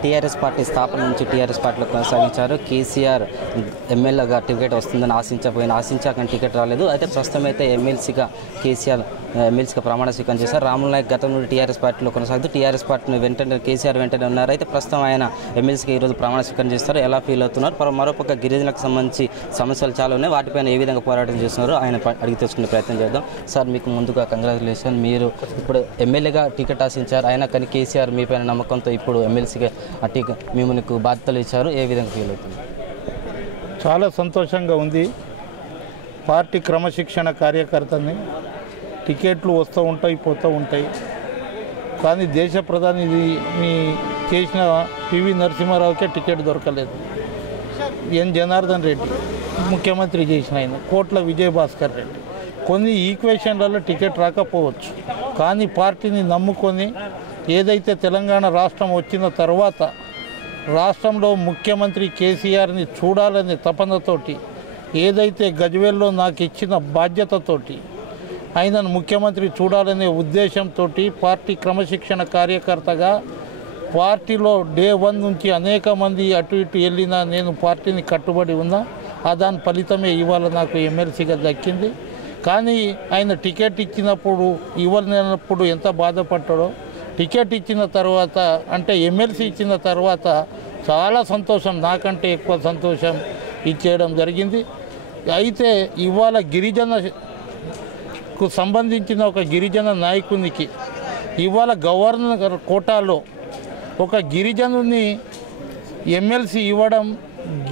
TRS party స్థాపన నుంచి TRS పార్టీలో కొనసాగించారు. కేసీఆర్ ఎమ్మెల్యేగా టికెట్ వస్తుందని ఆశించాకని టికెట్ రాలేదు. అయితే ప్రస్తుతం అయితే ఎమ్మెల్సీగా కేసీఆర్ ఎమ్మెల్సీగా ప్రమాణ స్వీకారం చేశారు. రాములు నాయక్ గతం నుండి టీఆర్ఎస్ పార్టీలో కొనసాగుతూ టీఆర్ఎస్ పార్టీని వెంటనే కేసీఆర్ వెంటనే ఉన్నారు. అయితే ప్రస్తుతం ఆయన ఎమ్మెల్సీగా ఈరోజు ప్రమాణ స్వీకారం చేస్తారు. ఎలా ఫీల్ అవుతున్నారు, మరోపక్క గిరిజనులకు సంబంధించి సమస్యలు చాలా ఉన్నాయి, వాటిపైన ఏ విధంగా పోరాటం చేస్తున్నారు ఆయన అడిగి తెలుసుకునే ప్రయత్నం చేద్దాం. సార్, మీకు ముందుగా కంగ్రాచులేషన్. మీరు ఇప్పుడు ఎమ్మెల్యేగా టికెట్ ఆశించారు, అయినా కానీ కేసీఆర్ మీ పైన నమ్మకంతో ఇప్పుడు ఎమ్మెల్సీగా మిమ్మల్ని బాధ్యతలు ఇచ్చారు. ఏ విధంగా ఫీల్ అవుతుంది? చాలా సంతోషంగా ఉంది. పార్టీ క్రమశిక్షణ కార్యకర్తని టికెట్లు వస్తూ ఉంటాయి, పోతూ ఉంటాయి. కానీ దేశ ప్రధాని చేసిన పివి నరసింహారావుకే టికెట్ దొరకలేదు. ఎన్ జనార్దన్ రెడ్డి ముఖ్యమంత్రి చేసిన ఆయన, కోట్ల విజయభాస్కర్ రెడ్డి. కొన్ని ఈక్వేషన్లలో టికెట్ రాకపోవచ్చు, కానీ పార్టీని నమ్ముకొని ఏదైతే తెలంగాణ రాష్ట్రం వచ్చిన తర్వాత రాష్ట్రంలో ముఖ్యమంత్రి కేసీఆర్ని చూడాలనే తపనతోటి, ఏదైతే గజ్వేల్లో నాకు ఇచ్చిన బాధ్యతతోటి ఆయనను ముఖ్యమంత్రి చూడాలనే ఉద్దేశంతో పార్టీ క్రమశిక్షణ కార్యకర్తగా పార్టీలో డే 1 నుంచి అనేక మంది అటు ఇటు వెళ్ళినా నేను పార్టీని కట్టుబడి ఉన్నా. దాని ఫలితమే ఇవాళ నాకు ఎమ్మెల్సీగా దక్కింది. కానీ ఆయన టికెట్ ఇచ్చినప్పుడు ఇవ్వలేనప్పుడు ఎంత బాధపడ్డాడో, టికెట్ ఇచ్చిన తర్వాత అంటే ఎమ్మెల్సీ ఇచ్చిన తర్వాత చాలా సంతోషం, నాకంటే ఎక్కువ సంతోషం ఇచ్చేయడం జరిగింది. అయితే ఇవాళ గిరిజనకు సంబంధించిన ఒక గిరిజన నాయకునికి ఇవాళ గవర్నర్ కోటాలో ఒక గిరిజనుని ఎమ్మెల్సీ ఇవ్వడం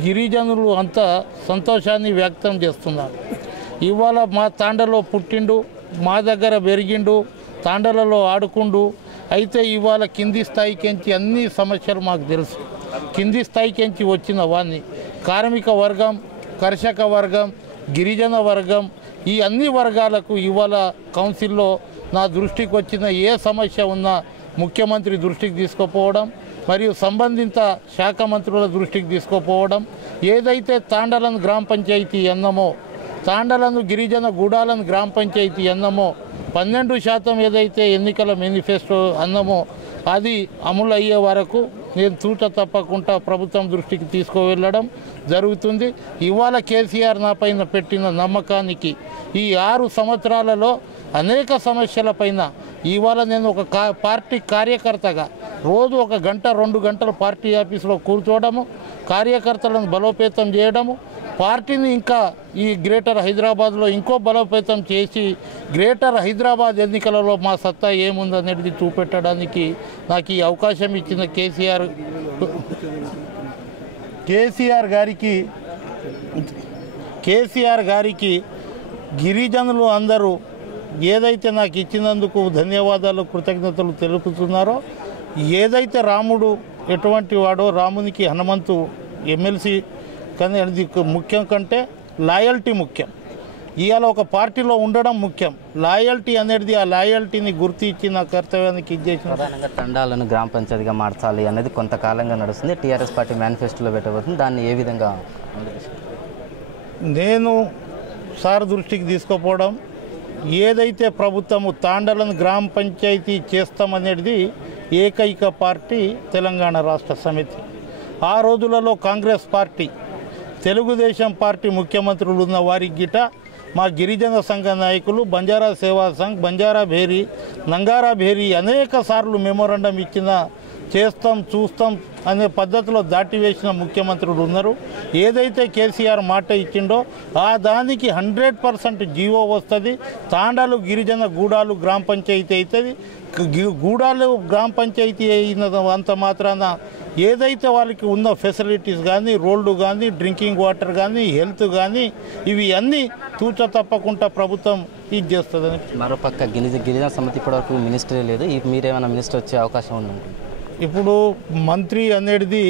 గిరిజనులు అంత సంతోషాన్ని వ్యక్తం చేస్తున్నారు. ఇవాళ మా తాండలో పుట్టిండు, మా దగ్గర పెరిగిండు, తాండలలో ఆడుకుండు. అయితే ఇవాళ కింది స్థాయికించి అన్ని సమస్యలు మాకు తెలుసు. కింది స్థాయికించి వచ్చిన వాడిని కార్మిక వర్గం, కర్షక వర్గం, గిరిజన వర్గం, ఈ అన్ని వర్గాలకు ఇవాళ కౌన్సిల్లో నా దృష్టికి వచ్చిన ఏ సమస్య ఉన్నా ముఖ్యమంత్రి దృష్టికి తీసుకుపోవడం, మరియు సంబంధిత శాఖ మంత్రుల దృష్టికి తీసుకుపోవడం. ఏదైతే తాండలను గ్రామ పంచాయతీ అన్నమో, తాండలను గిరిజన గూడాలను గ్రామ పంచాయతీ అన్నమో, 12% ఏదైతే ఎన్నికల మేనిఫెస్టో అన్నమో అది అమలు అయ్యే వరకు నేను తూచ తప్పకుండా ప్రభుత్వం దృష్టికి తీసుకువెళ్ళడం జరుగుతుంది. ఇవాళ కేసీఆర్ నా పైన పెట్టిన నమ్మకానికి ఈ 6 సంవత్సరాలలో అనేక సమస్యలపైన ఇవాళ నేను ఒక పార్టీ కార్యకర్తగా రోజు 1 గంట 2 గంటలు పార్టీ ఆఫీసులో కూర్చోవడము, కార్యకర్తలను బలోపేతం చేయడము, పార్టీని ఇంకా ఈ గ్రేటర్ హైదరాబాద్లో ఇంకో బలోపేతం చేసి గ్రేటర్ హైదరాబాద్ ఎన్నికలలో మా సత్తా ఏముందనేది చూపెట్టడానికి నాకు ఈ అవకాశం ఇచ్చిన కేసీఆర్ గారికి గిరిజనులు అందరూ ఏదైతే నాకు ఇచ్చినందుకు ధన్యవాదాలు, కృతజ్ఞతలు తెలుపుతున్నారో, ఏదైతే రాముడు ఎటువంటి వాడో రామునికి హనుమంతు ఎమ్మెల్సీ కానీ అది ముఖ్యం కంటే లాయల్టీ ముఖ్యం. ఇవాళ ఒక పార్టీలో ఉండడం ముఖ్యం. లాయల్టీ అనేది ఆ లాయల్టీని గుర్తు ఇచ్చిన కర్తవ్యానికి ఇచ్చేసిన ప్రధానంగా తండాలను గ్రామ పంచాయతీగా మార్చాలి అనేది కొంతకాలంగా నడుస్తుంది. టీఆర్ఎస్ పార్టీ మేనిఫెస్టోలో పెట్టబోతుంది. దాన్ని ఏ విధంగా నేను సార్ దృష్టికి తీసుకుపోవడం, ఏదైతే ప్రభుత్వము తాండలను గ్రామ పంచాయతీ చేస్తామనేది ఏకైక పార్టీ తెలంగాణ రాష్ట్ర సమితి. ఆ రోజులలో కాంగ్రెస్ పార్టీ, తెలుగుదేశం పార్టీ ముఖ్యమంత్రులు ఉన్న వారికి గిట మా గిరిజన సంఘ నాయకులు బంజారా సేవా సంఘ్, బంజారా భేరీ, నంగారా భేరీ అనేక సార్లు మెమోరాండం ఇచ్చిన చేస్తాం చూస్తాం అనే పద్ధతిలో దాటివేసిన ముఖ్యమంత్రులు ఉన్నారు. ఏదైతే కేసీఆర్ మాట ఇచ్చిండో ఆ దానికి 100% జీవో వస్తుంది. తాండాలు గిరిజన గూడాలు గ్రామ పంచాయతీ అవుతుంది. గూడాలు గ్రామ పంచాయతీ అయిన అంత మాత్రాన ఏదైతే వాళ్ళకి ఉన్న ఫెసిలిటీస్ కానీ, రోడ్లు కానీ, డ్రింకింగ్ వాటర్ కానీ, హెల్త్ కానీ, ఇవి అన్నీ తూచ తప్పకుండా ప్రభుత్వం ఇది చేస్తుందని. మరోపక్క గిరిజన సమితి ఇప్పటివరకు మినిస్టరే లేదు. మీరేమైనా మినిస్టర్ వచ్చే అవకాశం ఉందండి? ఇప్పుడు మంత్రి అనేది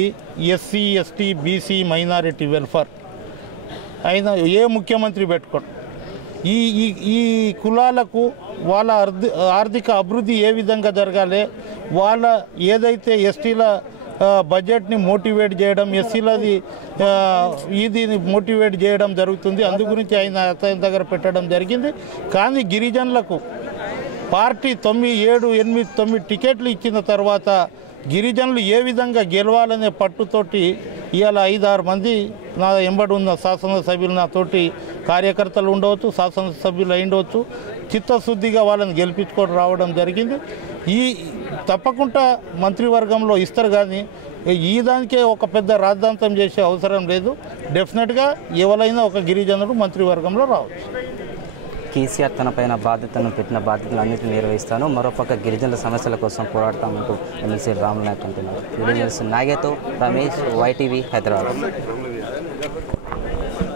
SC, ST, BC, minority welfare అయినా ఏ ముఖ్యమంత్రి పెట్టుకోడు. ఈ కులాలకు వాళ్ళ ఆర్థిక అభివృద్ధి ఏ విధంగా జరగాలి, వాళ్ళ ఏదైతే ఎస్టీల బడ్జెట్ని మోటివేట్ చేయడం, ఎస్సీలది ఇది మోటివేట్ చేయడం జరుగుతుంది. అందు గురించి ఆయన అతని దగ్గర పెట్టడం జరిగింది. కానీ గిరిజనులకు పార్టీ 9, 7, 8, 9 టికెట్లు ఇచ్చిన తర్వాత గిరిజనులు ఏ విధంగా గెలవాలనే పట్టుతోటి ఇవాళ 5-6 మంది నా ఎంబడి ఉన్న శాసనసభ్యులు నాతోటి కార్యకర్తలు ఉండవచ్చు, శాసనసభ్యులు ఉండవచ్చు, చిత్తశుద్ధిగా వాళ్ళని గెలిపించుకొని రావడం జరిగింది. ఈ తప్పకుండా మంత్రివర్గంలో ఇస్తారు, కానీ ఈ దానికే ఒక పెద్ద రాద్ధాంతం చేసే అవసరం లేదు. డెఫినెట్గా ఎవరైనా ఒక గిరిజనుడు మంత్రివర్గంలో రావచ్చు. కేసీఆర్ తనపైన పెట్టిన బాధ్యతలు అన్నింటినీ నిర్వహిస్తాను, మరోపక్క గిరిజనుల సమస్యల కోసం పోరాడతామంటూ ఎమ్మెల్సీ రాములు నాయక్ అంటున్నారు. నాగేతో రమేష్, YTV, హైదరాబాద్.